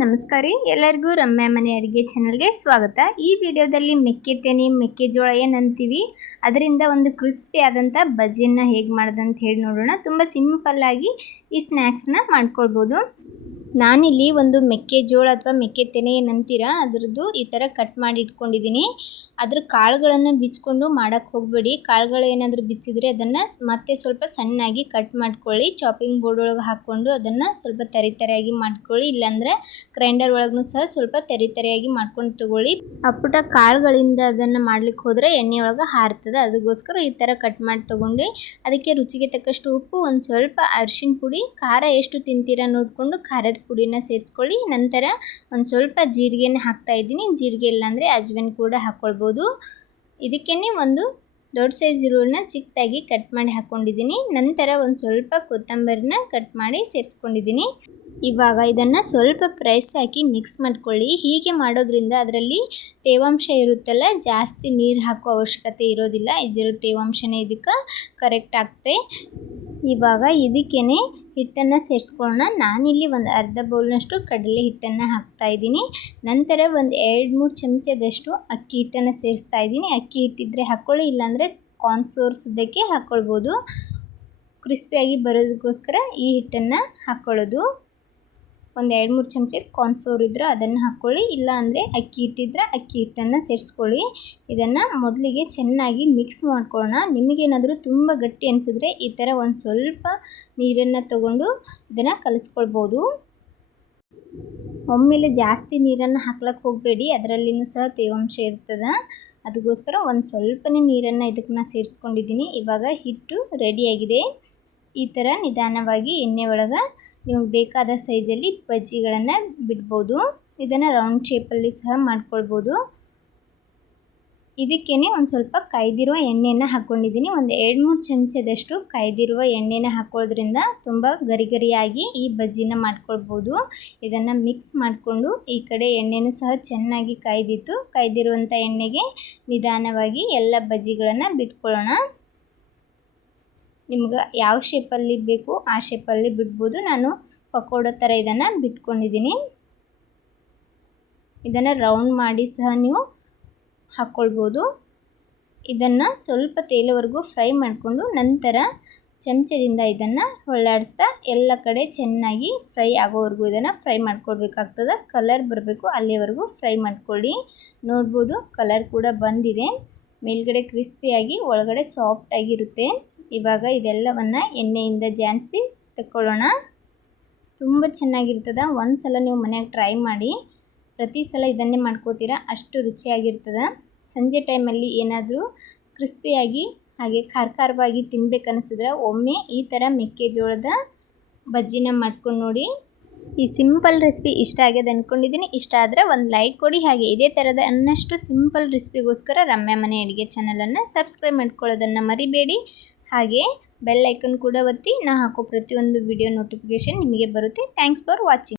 ನಮಸ್ಕಾರ ರೀ ಎಲ್ಲರಿಗೂ ರಮ್ಯಾ ಮನೆ ಅಡುಗೆ ಚಾನಲ್ಗೆ ಸ್ವಾಗತ। ಈ ವಿಡಿಯೋದಲ್ಲಿ ಮೆಕ್ಕೆತೆನೆ ಮೆಕ್ಕೆಜೋಳ ಏನಂತೀವಿ ಅದರಿಂದ ಒಂದು ಕ್ರಿಸ್ಪಿ ಆದಂತ ಬಜ್ಜಿಯನ್ನು ಹೇಗೆ ಮಾಡೋದಂತ ಹೇಳಿ ನೋಡೋಣ। ತುಂಬ ಸಿಂಪಲ್ ಆಗಿ ಈ ಸ್ನ್ಯಾಕ್ಸ್ ನ ಮಾಡ್ಕೊಳ್ಬಹುದು। ನಾನಿಲ್ಲಿ ಒಂದು ಮೆಕ್ಕೆಜೋಳ ಅಥವಾ ಮೆಕ್ಕೆತೆನೆ ಏನಂತೀರಾ ಅದರದ್ದು ಈ ತರ ಕಟ್ ಮಾಡಿ ಇಟ್ಕೊಂಡಿದ್ದೀನಿ। ಅದರ ಕಾಳುಗಳನ್ನು ಬಿಚ್ಚಿಕೊಂಡು ಮಾಡಕ್ಕೆ ಹೋಗಬೇಡಿ। ಕಾಳುಗಳು ಏನಾದರೂ ಬಿಚ್ಚಿದ್ರೆ ಅದನ್ನ ಮತ್ತೆ ಸ್ವಲ್ಪ ಸಣ್ಣಾಗಿ ಕಟ್ ಮಾಡ್ಕೊಳ್ಳಿ। ಚಾಪಿಂಗ್ ಬೋರ್ಡ್ ಒಳಗೆ ಹಾಕೊಂಡು ಅದನ್ನ ಸ್ವಲ್ಪ ತರಿತರಿಯಾಗಿ ಮಾಡ್ಕೊಳ್ಳಿ, ಇಲ್ಲಾಂದ್ರೆ ಗ್ರೈಂಡರ್ ಒಳಗೂ ಸಹ ಸ್ವಲ್ಪ ತರಿತರಿಯಾಗಿ ಮಾಡ್ಕೊಂಡು ತಗೊಳ್ಳಿ। ಅಪ್ಪಟ ಕಾಳುಗಳಿಂದ ಅದನ್ನ ಮಾಡ್ಲಿಕ್ಕೆ ಹೋದ್ರೆ ಎಣ್ಣೆ ಒಳಗೆ ಹಾರ್ತದೆ, ಅದಕ್ಕೋಸ್ಕರ ಈ ತರ ಕಟ್ ಮಾಡಿ ತಗೊಂಡು ಅದಕ್ಕೆ ರುಚಿಗೆ ತಕ್ಕಷ್ಟು ಉಪ್ಪು, ಒಂದು ಸ್ವಲ್ಪ ಅರಿಶಿನ ಪುಡಿ, ಖಾರ ಎಷ್ಟು ತಿಂತೀರಾ ನೋಡಿಕೊಂಡು ಖಾರದ ಪುಡಿನ ಸೇರಿಸ್ಕೊಳ್ಳಿ। ನಂತರ ಒಂದು ಸ್ವಲ್ಪ ಜೀರಿಗೆನ ಹಾಕ್ತಾ ಇದ್ದೀನಿ, ಜೀರಿಗೆ ಇಲ್ಲಾಂದರೆ ಅಜ್ವೈನ್ ಕೂಡ ಹಾಕ್ಕೊಳ್ಬೋದು। ಇದಕ್ಕೇನೆ ಒಂದು ದೊಡ್ಡ ಸೈಜ್ ಈರುಳ್ಳಿನ ಚಿಕ್ಕದಾಗಿ ಕಟ್ ಮಾಡಿ ಹಾಕ್ಕೊಂಡಿದ್ದೀನಿ। ನಂತರ ಒಂದು ಸ್ವಲ್ಪ ಕೊತ್ತಂಬರಿನ ಕಟ್ ಮಾಡಿ ಸೇರಿಸ್ಕೊಂಡಿದ್ದೀನಿ। ಇವಾಗ ಇದನ್ನು ಸ್ವಲ್ಪ ಪ್ರೆಸ್ ಹಾಕಿ ಮಿಕ್ಸ್ ಮಾಡ್ಕೊಳ್ಳಿ। ಹೀಗೆ ಮಾಡೋದ್ರಿಂದ ಅದರಲ್ಲಿ ತೇವಾಂಶ ಇರುತ್ತಲ್ಲ, ಜಾಸ್ತಿ ನೀರು ಹಾಕೋ ಅವಶ್ಯಕತೆ ಇರೋದಿಲ್ಲ, ಇದರ ತೇವಾಂಶನೇ ಇದಕ್ಕೆ ಕರೆಕ್ಟ್ ಆಗ್ತದೆ। ಇವಾಗ ಇದಕ್ಕೇನೆ ಹಿಟ್ಟನ್ನು ಸೇರಿಸ್ಕೊಳ್ಳೋಣ। ನಾನಿಲ್ಲಿ ಒಂದು ಅರ್ಧ ಬೌಲ್ನಷ್ಟು ಕಡಲೆ ಹಿಟ್ಟನ್ನು ಹಾಕ್ತಾ ಇದ್ದೀನಿ। ನಂತರ ಒಂದು 2-3 ಚಮಚದಷ್ಟು ಅಕ್ಕಿ ಹಿಟ್ಟನ್ನು ಸೇರಿಸ್ತಾ ಇದ್ದೀನಿ। ಅಕ್ಕಿ ಹಿಟ್ಟಿದ್ರೆ ಹಾಕ್ಕೊಳ್ಳಿ, ಇಲ್ಲಾಂದರೆ ಕಾರ್ನ್ಫ್ಲೋರ್ ಸುದ್ದಕ್ಕೆ ಹಾಕ್ಕೊಳ್ಬೋದು। ಕ್ರಿಸ್ಪಿಯಾಗಿ ಬರೋದಕ್ಕೋಸ್ಕರ ಈ ಹಿಟ್ಟನ್ನು ಹಾಕ್ಕೊಳ್ಳೋದು। ಒಂದು 2-3 ಚಮಚ ಕಾರ್ನ್ಫ್ಲೋರ್ ಇದ್ದರೆ ಅದನ್ನು ಹಾಕ್ಕೊಳ್ಳಿ, ಇಲ್ಲ ಅಂದರೆ ಅಕ್ಕಿ ಹಿಟ್ಟಿದ್ರೆ ಅಕ್ಕಿ ಹಿಟ್ಟನ್ನು ಸೇರಿಸ್ಕೊಳ್ಳಿ। ಇದನ್ನು ಮೊದಲಿಗೆ ಚೆನ್ನಾಗಿ ಮಿಕ್ಸ್ ಮಾಡ್ಕೊಳ್ಳೋಣ। ನಿಮಗೇನಾದರೂ ತುಂಬ ಗಟ್ಟಿ ಅನಿಸಿದ್ರೆ ಈ ಥರ ಒಂದು ಸ್ವಲ್ಪ ನೀರನ್ನು ತಗೊಂಡು ಇದನ್ನು ಕಲಿಸ್ಕೊಳ್ಬೋದು। ಒಮ್ಮೆಲೆ ಜಾಸ್ತಿ ನೀರನ್ನು ಹಾಕ್ಲಕ್ಕೆ ಹೋಗಬೇಡಿ, ಅದರಲ್ಲಿನೂ ಸಹ ತೇವಾಂಶ ಇರ್ತದೆ, ಅದಕ್ಕೋಸ್ಕರ ಒಂದು ಸ್ವಲ್ಪನೇ ನೀರನ್ನು ಇದಕ್ಕೆ ನಾನು ಸೇರಿಸ್ಕೊಂಡಿದ್ದೀನಿ। ಇವಾಗ ಹಿಟ್ಟು ರೆಡಿಯಾಗಿದೆ। ಈ ಥರ ನಿಧಾನವಾಗಿ ಎಣ್ಣೆ ಒಳಗೆ ನಿಮಗೆ ಬೇಕಾದ ಸೈಜಲ್ಲಿ ಬಜ್ಜಿಗಳನ್ನು ಬಿಡ್ಬೋದು। ಇದನ್ನು ರೌಂಡ್ ಶೇಪಲ್ಲಿ ಸಹ ಮಾಡ್ಕೊಳ್ಬೋದು। ಇದಕ್ಕೇನೆ ಒಂದು ಸ್ವಲ್ಪ ಕಾಯ್ದಿರುವ ಎಣ್ಣೆಯನ್ನು ಹಾಕ್ಕೊಂಡಿದ್ದೀನಿ। ಒಂದು 2-3 ಚಮಚದಷ್ಟು ಕಾಯ್ದಿರುವ ಎಣ್ಣೆನ ಹಾಕೊಳ್ಳೋದ್ರಿಂದ ತುಂಬ ಗರಿಗರಿಯಾಗಿ ಈ ಬಜ್ಜಿನ ಮಾಡ್ಕೊಳ್ಬೋದು। ಇದನ್ನು ಮಿಕ್ಸ್ ಮಾಡಿಕೊಂಡು ಈ ಕಡೆ ಎಣ್ಣೆನೂ ಸಹ ಚೆನ್ನಾಗಿ ಕಾಯ್ದಿತ್ತು, ಕಾಯ್ದಿರುವಂಥ ಎಣ್ಣೆಗೆ ನಿಧಾನವಾಗಿ ಎಲ್ಲ ಬಜ್ಜಿಗಳನ್ನು ಬಿಟ್ಕೊಳ್ಳೋಣ। ನಿಮ್ಗೆ ಯಾವ ಶೇಪಲ್ಲಿ ಬೇಕು ಆ ಶೇಪಲ್ಲಿ ಬಿಡ್ಬೋದು। ನಾನು ಪಕೋಡ ಥರ ಇದನ್ನು ಬಿಟ್ಕೊಂಡಿದ್ದೀನಿ। ಇದನ್ನು ರೌಂಡ್ ಮಾಡಿ ಸಹ ನೀವು ಹಾಕ್ಕೊಳ್ಬೋದು। ಇದನ್ನು ಸ್ವಲ್ಪ ತೇಲುವರೆಗೂ ಫ್ರೈ ಮಾಡಿಕೊಂಡು ನಂತರ ಚಮಚದಿಂದ ಇದನ್ನು ಹೊಳ್ಳಾಡಿಸ್ತಾ ಎಲ್ಲ ಕಡೆ ಚೆನ್ನಾಗಿ ಫ್ರೈ ಆಗೋವರೆಗೂ ಇದನ್ನು ಫ್ರೈ ಮಾಡ್ಕೊಳ್ಬೇಕಾಗ್ತದೆ। ಕಲರ್ ಬರಬೇಕು ಅಲ್ಲಿವರೆಗೂ ಫ್ರೈ ಮಾಡ್ಕೊಳ್ಳಿ। ನೋಡ್ಬೋದು ಕಲರ್ ಕೂಡ ಬಂದಿದೆ, ಮೇಲ್ಗಡೆ ಕ್ರಿಸ್ಪಿಯಾಗಿ ಒಳಗಡೆ ಸಾಫ್ಟಾಗಿರುತ್ತೆ। ಇವಾಗ ಇದೆಲ್ಲವನ್ನು ಎಣ್ಣೆಯಿಂದ ಜಾಸ್ತಿ ತಗೊಳ್ಳೋಣ। ತುಂಬ ಚೆನ್ನಾಗಿರ್ತದೆ, ಒಂದು ಸಲ ನೀವು ಮನೆಯಾಗ ಟ್ರೈ ಮಾಡಿ, ಪ್ರತಿ ಸಲ ಇದನ್ನೇ ಮಾಡ್ಕೋತೀರಾ, ಅಷ್ಟು ರುಚಿಯಾಗಿರ್ತದೆ। ಸಂಜೆ ಟೈಮಲ್ಲಿ ಏನಾದರೂ ಕ್ರಿಸ್ಪಿಯಾಗಿ ಹಾಗೆ ಖಾರವಾಗಿ ತಿನ್ಬೇಕನ್ನಿಸಿದ್ರೆ ಒಮ್ಮೆ ಈ ಥರ ಮೆಕ್ಕೆಜೋಳದ ಬಜ್ಜಿನ ಮಾಡ್ಕೊಂಡು ನೋಡಿ। ಈ ಸಿಂಪಲ್ ರೆಸಿಪಿ ಇಷ್ಟ ಆಗಿದೆ ಅಂದ್ಕೊಂಡಿದ್ದೀನಿ। ಇಷ್ಟ ಆದರೆ ಒಂದು ಲೈಕ್ ಕೊಡಿ, ಹಾಗೆ ಇದೇ ಥರದ ಅನ್ನಷ್ಟು ಸಿಂಪಲ್ ರೆಸಿಪಿಗೋಸ್ಕರ ರಮ್ಯಾ ಮನೆ ಅಡುಗೆ ಚಾನಲನ್ನು ಸಬ್ಸ್ಕ್ರೈಬ್ ಮಾಡ್ಕೊಳ್ಳೋದನ್ನು ಮರಿಬೇಡಿ। ಹಾಗೆ ಬೆಲ್ ಐಕನ್ ಕೂಡ ಒತ್ತಿ, ನಾನು ಹಾಕೋ ಪ್ರತಿಯೊಂದು ವಿಡಿಯೋ ನೋಟಿಫಿಕೇಷನ್ ನಿಮಗೆ ಬರುತ್ತೆ। Thanks for watching.